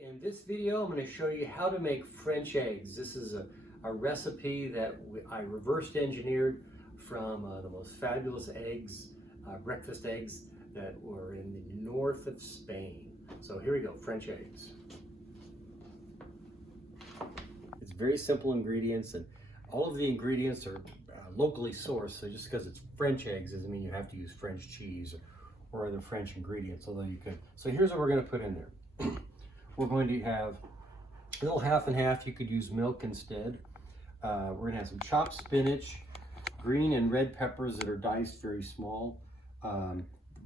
In this video, I'm going to show you how to make French eggs. This is a recipe that I reversed engineered from the most fabulous eggs, breakfast eggs that were in the north of Spain. So here we go, French eggs. It's very simple ingredients, and all of the ingredients are locally sourced. So just because it's French eggs doesn't mean you have to use French cheese or other French ingredients, although you could. So here's what we're going to put in there. We're going to have a little half and half. You could use milk instead. We're going to have some chopped spinach, green and red peppers that are diced very small.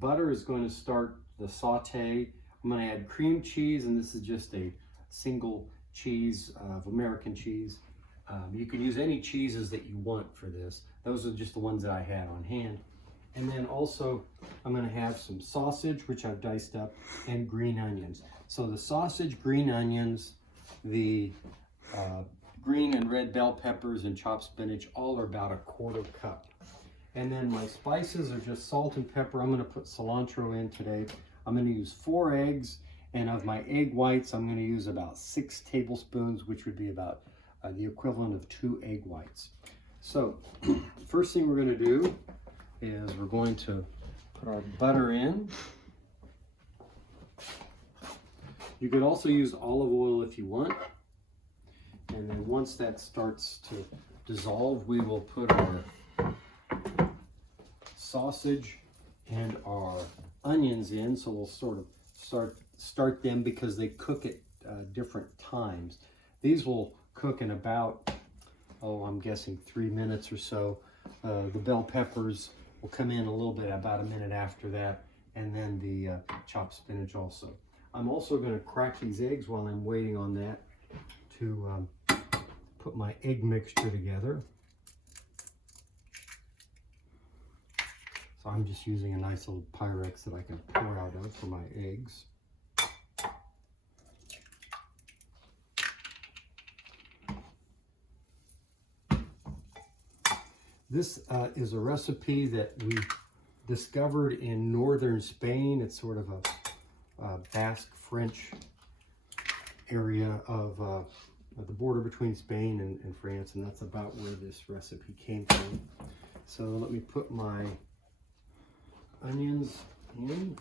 Butter is going to start the saute. I'm going to add cream cheese, and this is just a single cheese of American cheese. You can use any cheeses that you want for this. Those are just the ones that I had on hand. And then also I'm going to have some sausage, which I've diced up, and green onions. So the sausage, green onions, the green and red bell peppers and chopped spinach, all are about 1/4 cup. And then my spices are just salt and pepper. I'm going to put cilantro in today. I'm going to use 4 eggs, and of my egg whites, I'm going to use about 6 tablespoons, which would be about the equivalent of 2 egg whites. So first thing we're going to do is we're going to put our butter in. You could also use olive oil if you want. And then once that starts to dissolve, we will put our sausage and our onions in. So we'll sort of start them because they cook at different times. These will cook in about, I'm guessing 3 minutes or so. The bell peppers will come in a little bit, about a minute after that, and then the chopped spinach also. I'm also going to crack these eggs while I'm waiting on that to put my egg mixture together. So I'm just using a nice little Pyrex that I can pour out of for my eggs. This is a recipe that we discovered in northern Spain. It's sort of a Basque French area of the border between Spain and France, and that's about where this recipe came from. So let me put my onions in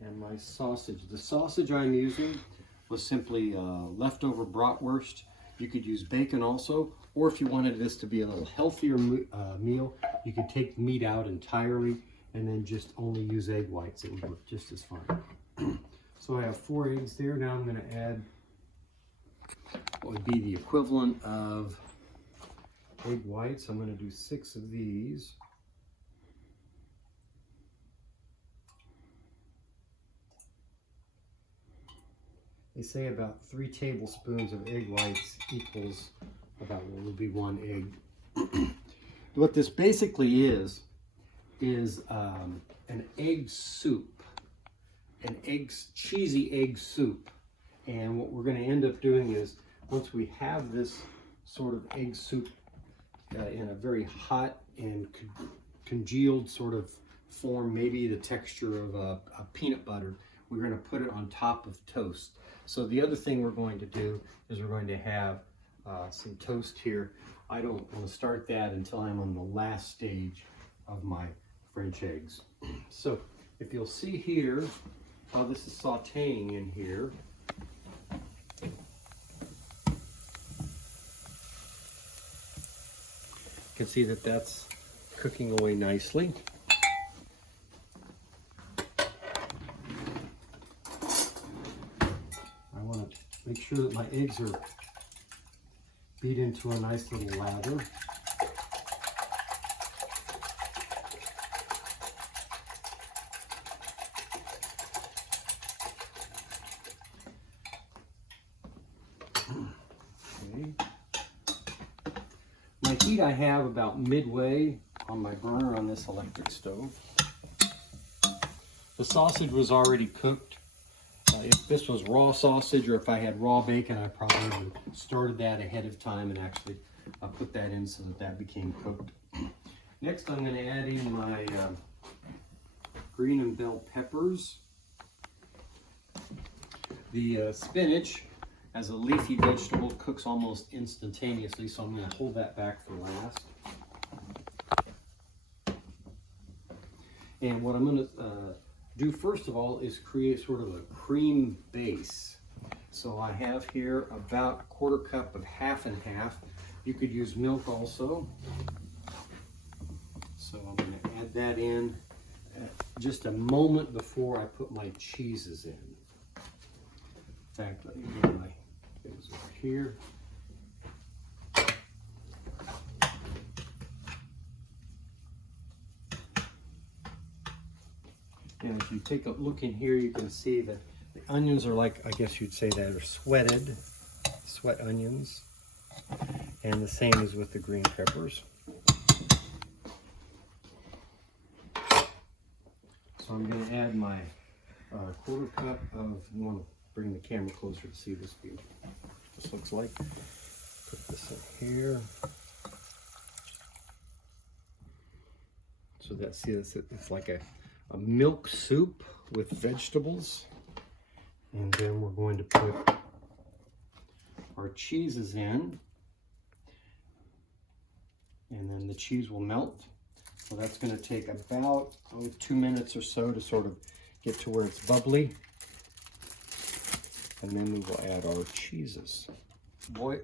and my sausage. The sausage I'm using was simply leftover bratwurst. You could use bacon also, or if you wanted this to be a little healthier meal, you could take the meat out entirely and then just only use egg whites. It would work just as fine. So I have 4 eggs there. Now I'm going to add what would be the equivalent of egg whites. I'm going to do 6 of these. They say about 3 tablespoons of egg whites equals about what would be 1 egg. What this basically is an egg soup, cheesy egg soup. And what we're going to end up doing is, once we have this sort of egg soup in a very hot and congealed sort of form, maybe the texture of a peanut butter, we're going to put it on top of toast. So the other thing we're going to do is we're going to have some toast here. I don't want to start that until I'm on the last stage of my French eggs. So if you'll see here how this is sauteing in here. You can see that that's cooking away nicely. I want to make sure that my eggs are beat into a nice little lather. Okay. My heat I have about midway on my burner on this electric stove. The sausage was already cooked. If this was raw sausage, or if I had raw bacon, I probably would have started that ahead of time and actually put that in so that became cooked. Next, I'm going to add in my green and bell peppers. The spinach, as a leafy vegetable, cooks almost instantaneously, so I'm going to hold that back for last. And what I'm going to do first of all is create sort of a cream base. So I have here about a 1/4 cup of half and half. You could use milk also. So I'm going to add that in just a moment before I put my cheeses in. In fact, let me get my things over here. And if you take a look in here, you can see that the onions are like, I guess you'd say that are sweat onions. And the same as with the green peppers. So I'm going to add my 1/4 cup of, you want to bring the camera closer to see this view. This looks like. Put this in here. So that's, see, it's like a milk soup with vegetables. And then we're going to put our cheeses in. And then the cheese will melt. So that's going to take about 2 minutes or so to sort of get to where it's bubbly. And then we will add our cheeses. Boy,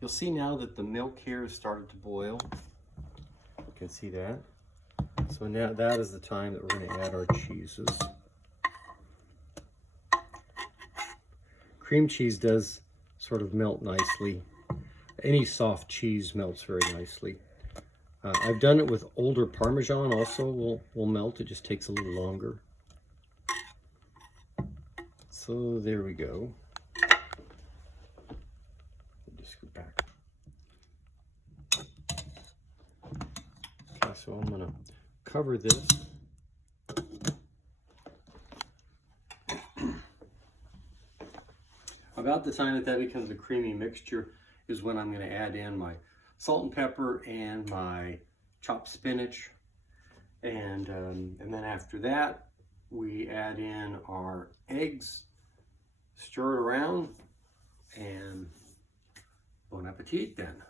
you'll see now that the milk here has started to boil. You can see that. So now that is the time that we're going to add our cheeses. Cream cheese does sort of melt nicely. Any soft cheese melts very nicely. I've done it with older Parmesan also will melt. It just takes a little longer. So there we go. Just go back. Okay, so I'm going to cover this. About the time that becomes a creamy mixture is when I'm going to add in my salt and pepper and my chopped spinach, and then after that we add in our eggs, stir it around, and bon appetit then.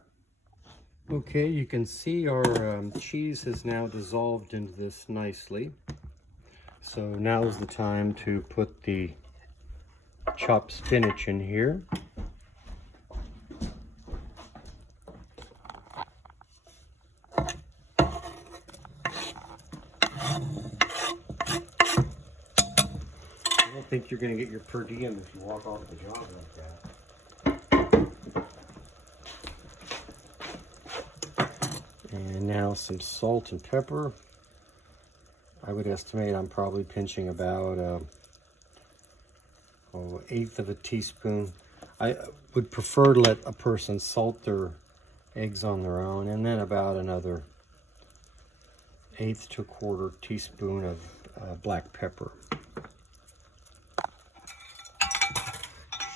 Okay, you can see our cheese has now dissolved into this nicely. So now is the time to put the chopped spinach in here. I don't think you're going to get your per diem if you walk off the job like that. And now some salt and pepper. I would estimate I'm probably pinching about 1/8 of a teaspoon. I would prefer to let a person salt their eggs on their own, and then about another 1/8 to 1/4 teaspoon of black pepper.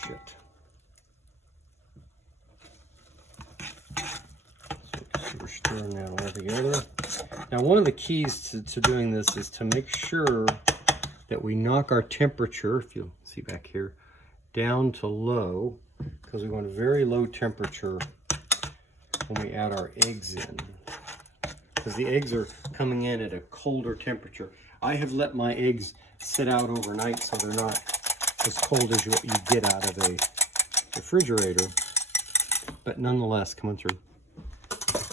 Shit. So we're stirring that all together. Now, one of the keys to doing this is to make sure that we knock our temperature, if you'll see back here, down to low, because we want a very low temperature when we add our eggs in, because the eggs are coming in at a colder temperature. I have let my eggs sit out overnight so they're not as cold as what you get out of a refrigerator, but nonetheless coming through,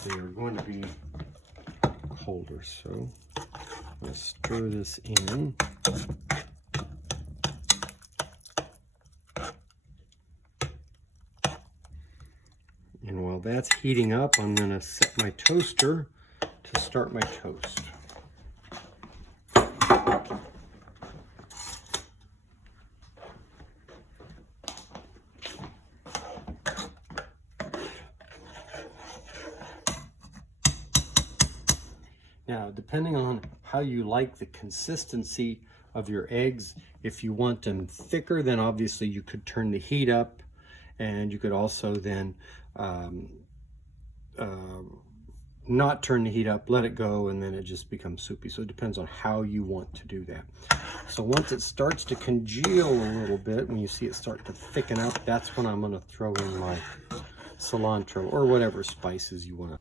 they are going to be colder. So let's stir this in. And while that's heating up, I'm going to set my toaster to start my toast. Now, depending on how you like the consistency of your eggs, if you want them thicker, then obviously you could turn the heat up, and you could also then not turn the heat up, let it go, and then it just becomes soupy. So it depends on how you want to do that. So once it starts to congeal a little bit, when you see it start to thicken up, that's when I'm going to throw in my cilantro or whatever spices you want to.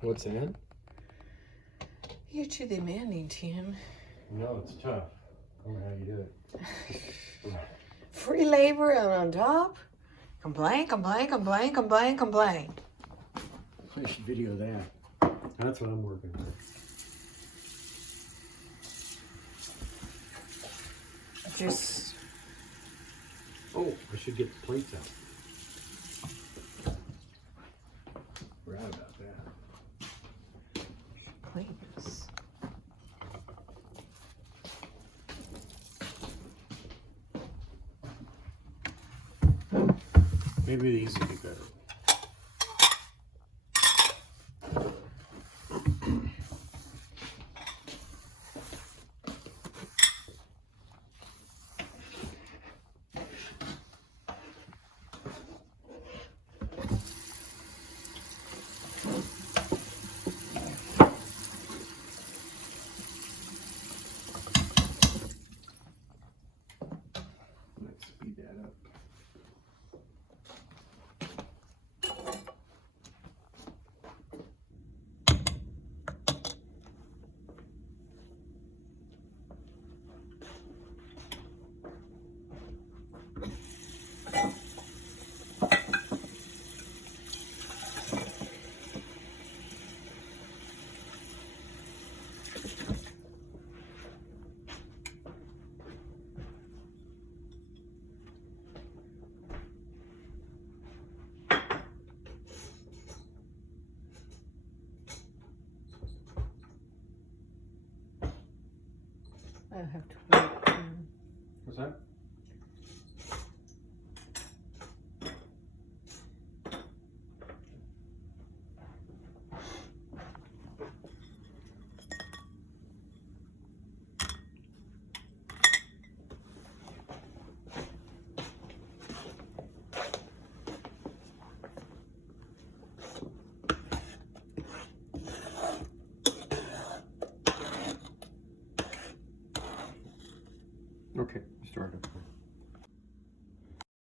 What's that? You're too demanding, Tim. No, it's tough. I don't know how you do it. Free labor and on top, complain, complain, complain, complain, complain. I should video that. That's what I'm working with. Just. Oh, I should get the plates out. Forgot about that. Clean this. Maybe these would be better. Let's speed that up. I have to wait. What's that?